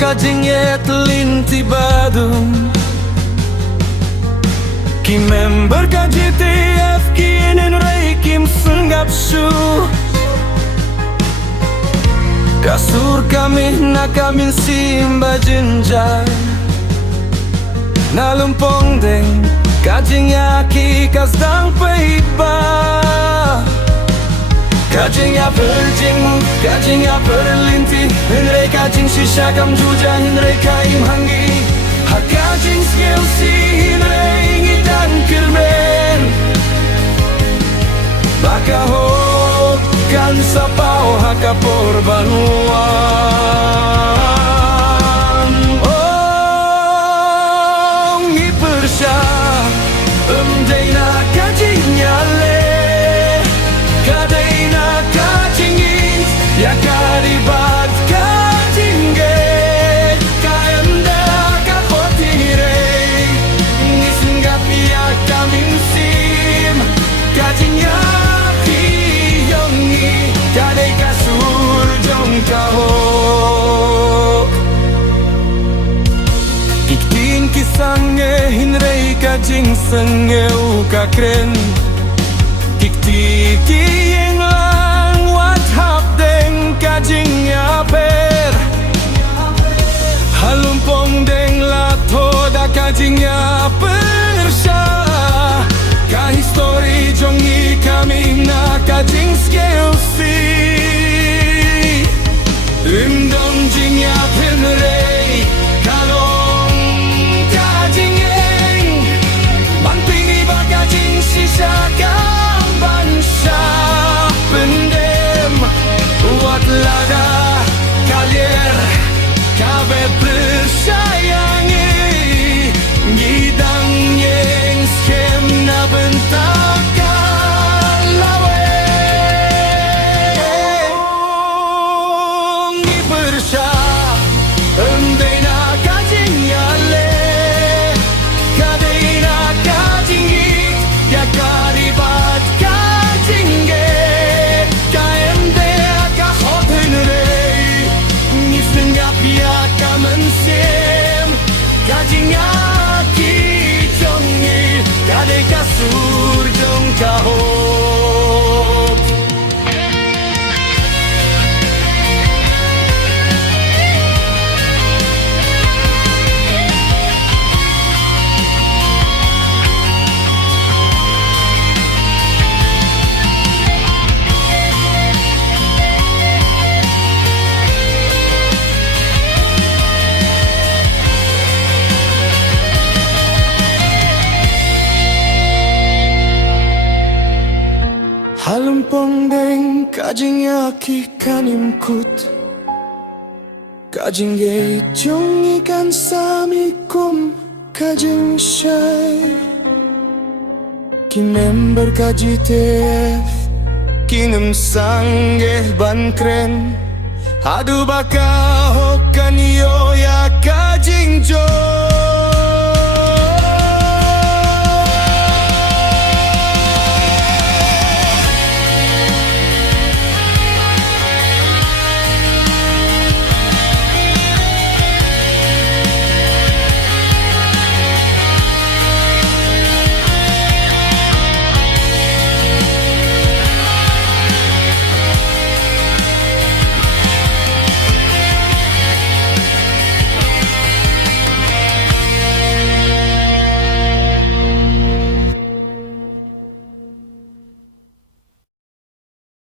kajing yet linti badum Ki member ka GTF kinin ray kim senggap su Kasur kami nakamin simba jenjang Nalumpong deng kajing yaki kasdang paipa Kajing ya berjingmu, kajing ya berlinti Hinray kajing sisya kam juja, hinray kaim hangi Ha kajing skill si hinray ngidan kirmen Baka ho kan sapao hakapor banuan Oh ngipersya Emday na kajing nyale Kadai na kajing is Ya karibat kajing ge Kaemda kakotire Nisinggap ya kaming sim Kajing ya kiyongi Kadai kasur jong kahok Iktin kisange hinray kajing sengeu kakren Kikti kiyeng lang wat hap deng kajing yaper Halumpong deng lato da kajing yaper sya Kahistori jongi kami na kajing skeu si Undong jing yapen rei kalong kajing eng Banting iba kajing sisa Bansha pendem Wat lada kalier Kabe bersayangi Gidang yang skem na bentakan lawe Ngi bersya Endai na kajing yale Kadai na kajing git Ya karibat Kajing yaki jongi Kadai kasur jong kahok Halumpong deng kajing yaki kanim kut Kajing ye jong ikan sami kum kajing syai Ki member ka GTF Kinem sanggeh ban kren Adu baka hokan yo ya kajing jo